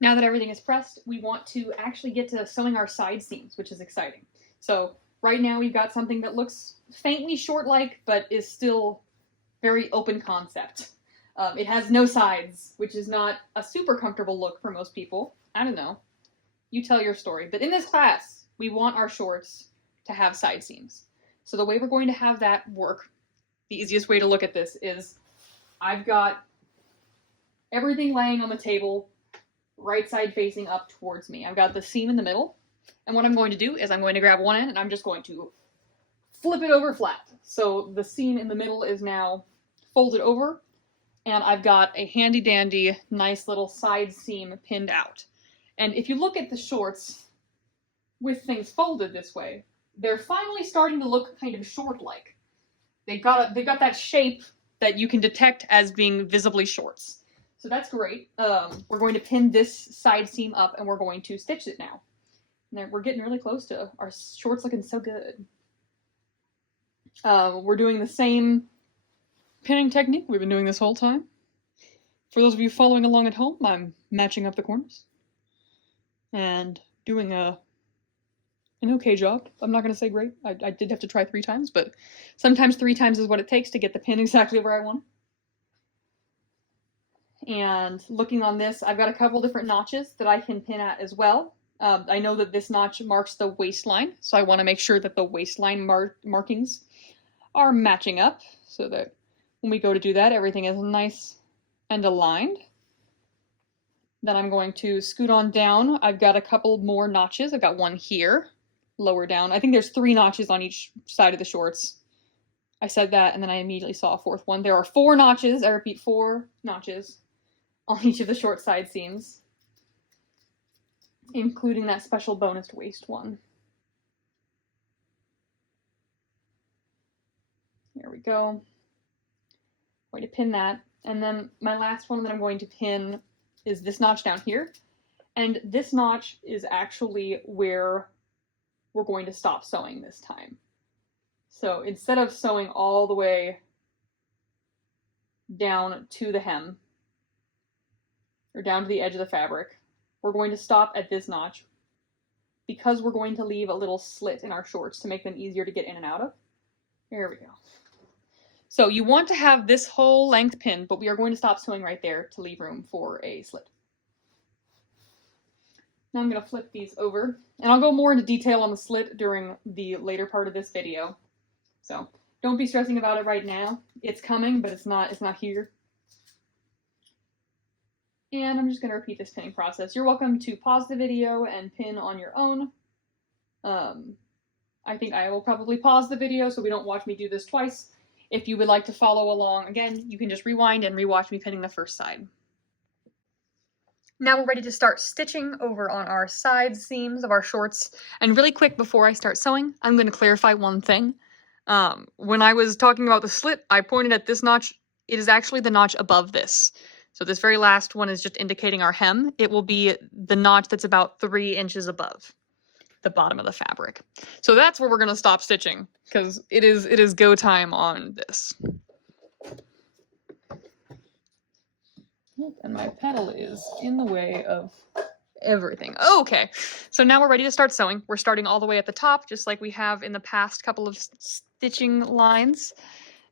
Now that everything is pressed, we want to actually get to sewing our side seams, which is exciting. So right now we've got something that looks faintly short-like, but is still very open concept. It has no sides, which is not a super comfortable look for most people. I don't know. You tell your story. But in this class, we want our shorts to have side seams. So the way we're going to have that work, the easiest way to look at this is I've got everything laying on the table, right side facing up towards me. I've got the seam in the middle. And what I'm going to do is I'm going to grab one end and I'm just going to flip it over flat. So the seam in the middle is now folded over, and I've got a handy dandy, nice little side seam pinned out. And if you look at the shorts with things folded this way, they're finally starting to look kind of short-like. They've got that shape that you can detect as being visibly shorts. So that's great. We're going to pin this side seam up and we're going to stitch it now. And we're getting really close to our shorts looking so good. We're doing the same pinning technique we've been doing this whole time. For those of you following along at home, I'm matching up the corners and doing an okay job. I'm not going to say great. I did have to try 3 times, but sometimes 3 times is what it takes to get the pin exactly where I want. And looking on this, I've got a couple different notches that I can pin at as well. I know that this notch marks the waistline, so I want to make sure that the waistline markings are matching up so that when we go to do that, everything is nice and aligned. Then I'm going to scoot on down. I've got a couple more notches. I've got one here, lower down. I think there's 3 notches on each side of the shorts. I said that and then I immediately saw a 4th one. There are 4 notches, I repeat, 4 notches on each of the short side seams, including that special bonus waist one. There we go. I'm going to pin that. And then my last one that I'm going to pin is this notch down here. And this notch is actually where we're going to stop sewing this time. So instead of sewing all the way down to the hem, or down to the edge of the fabric, we're going to stop at this notch because we're going to leave a little slit in our shorts to make them easier to get in and out of. There we go. So you want to have this whole length pinned, but we are going to stop sewing right there to leave room for a slit. Now I'm going to flip these over, and I'll go more into detail on the slit during the later part of this video. So don't be stressing about it right now. It's coming, but it's not here. And I'm just going to repeat this pinning process. You're welcome to pause the video and pin on your own. I think I will probably pause the video so we don't watch me do this twice. If you would like to follow along, again, you can just rewind and rewatch me pinning the first side. Now we're ready to start stitching over on our side seams of our shorts. And really quick before I start sewing, I'm going to clarify one thing. When I was talking about the slit, I pointed at this notch. It is actually the notch above this. So this very last one is just indicating our hem. It will be the notch that's about 3 inches above the bottom of the fabric. So that's where we're going to stop stitching, because it is go time on this. And my pedal is in the way of everything. Okay, so now we're ready to start sewing. We're starting all the way at the top, just like we have in the past couple of stitching lines.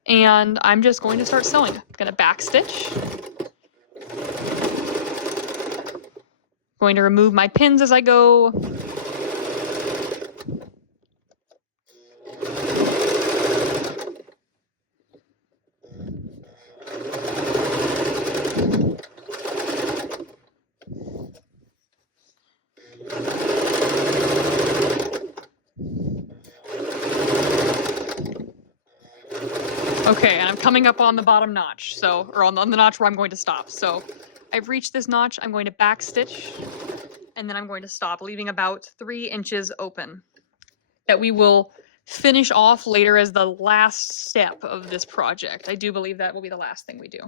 And I'm just going to start sewing. I'm going to back stitch. Going to remove my pins as I go. Okay, and I'm coming up on the bottom notch, or on the notch where I'm going to stop. So I've reached this notch, I'm going to back stitch, and then I'm going to stop, leaving about 3 inches open. That we will finish off later as the last step of this project. I do believe that will be the last thing we do.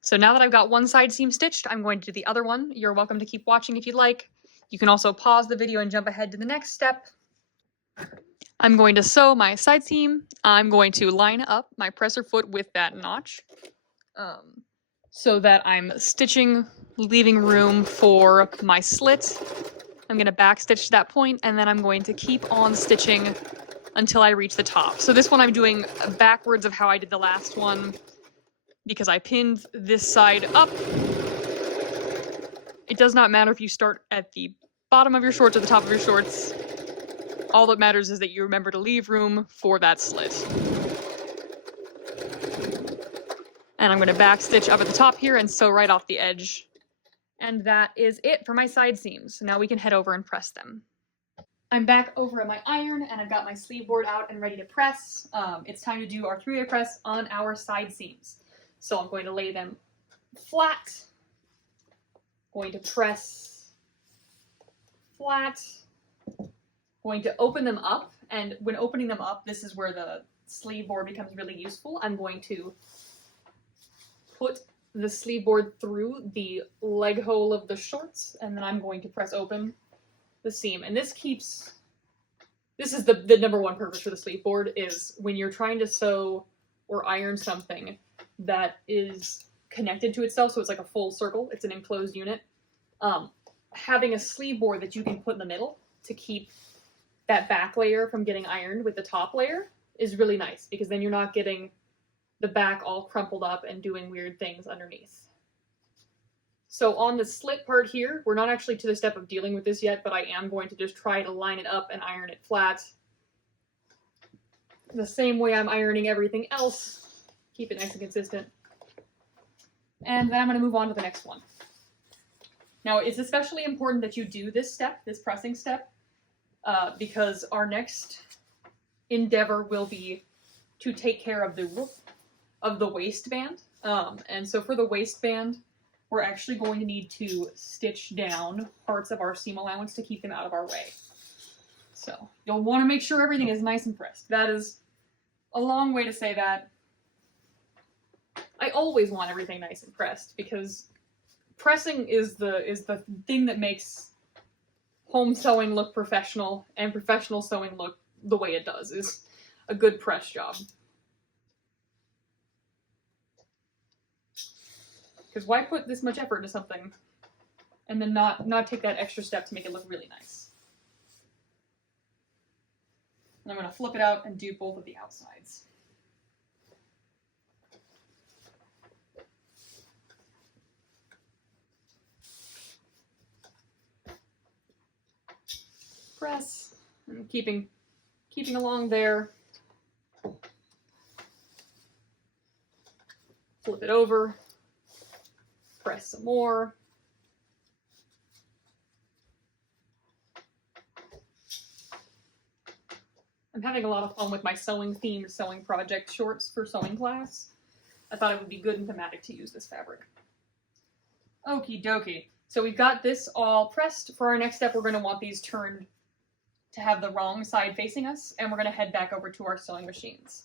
So now that I've got one side seam stitched, I'm going to do the other one. You're welcome to keep watching if you'd like. You can also pause the video and jump ahead to the next step. I'm going to sew my side seam. I'm going to line up my presser foot with that notch. so that I'm stitching, leaving room for my slit. I'm going to backstitch to that point, and then I'm going to keep on stitching until I reach the top. So this one I'm doing backwards of how I did the last one, because I pinned this side up. It does not matter if you start at the bottom of your shorts or the top of your shorts. All that matters is that you remember to leave room for that slit. And I'm going to backstitch up at the top here and sew right off the edge. And that is it for my side seams. So now we can head over and press them. I'm back over at my iron, and I've got my sleeve board out and ready to press. It's time to do our 3-way press on our side seams. So I'm going to lay them flat, going to press flat, going to open them up, and when opening them up, this is where the sleeve board becomes really useful. I'm going to put the sleeve board through the leg hole of the shorts, and then I'm going to press open the seam. And this is the number one purpose for the sleeve board, is when you're trying to sew or iron something that is connected to itself, so it's like a full circle, it's an enclosed unit, having a sleeve board that you can put in the middle to keep that back layer from getting ironed with the top layer is really nice, because then you're not getting the back all crumpled up and doing weird things underneath. So on the slit part here, we're not actually to the step of dealing with this yet, but I am going to just try to line it up and iron it flat. The same way I'm ironing everything else. Keep it nice and consistent. And then I'm going to move on to the next one. Now, it's especially important that you do this step, this pressing step, because our next endeavor will be to take care of the waistband. And so for the waistband, we're actually going to need to stitch down parts of our seam allowance to keep them out of our way. So you'll want to make sure everything is nice and pressed. That is a long way to say that. I always want everything nice and pressed, because pressing is the thing that makes home sewing look professional, and professional sewing look the way it does, is a good press job. Because why put this much effort into something and then not take that extra step to make it look really nice? And I'm going to flip it out and do both of the outsides. Press, and keeping along there. Flip it over. Press some more. I'm having a lot of fun with my sewing-themed sewing project shorts for sewing class. I thought it would be good and thematic to use this fabric. Okie dokie. So we've got this all pressed. For our next step, we're going to want these turned to have the wrong side facing us, and we're going to head back over to our sewing machines.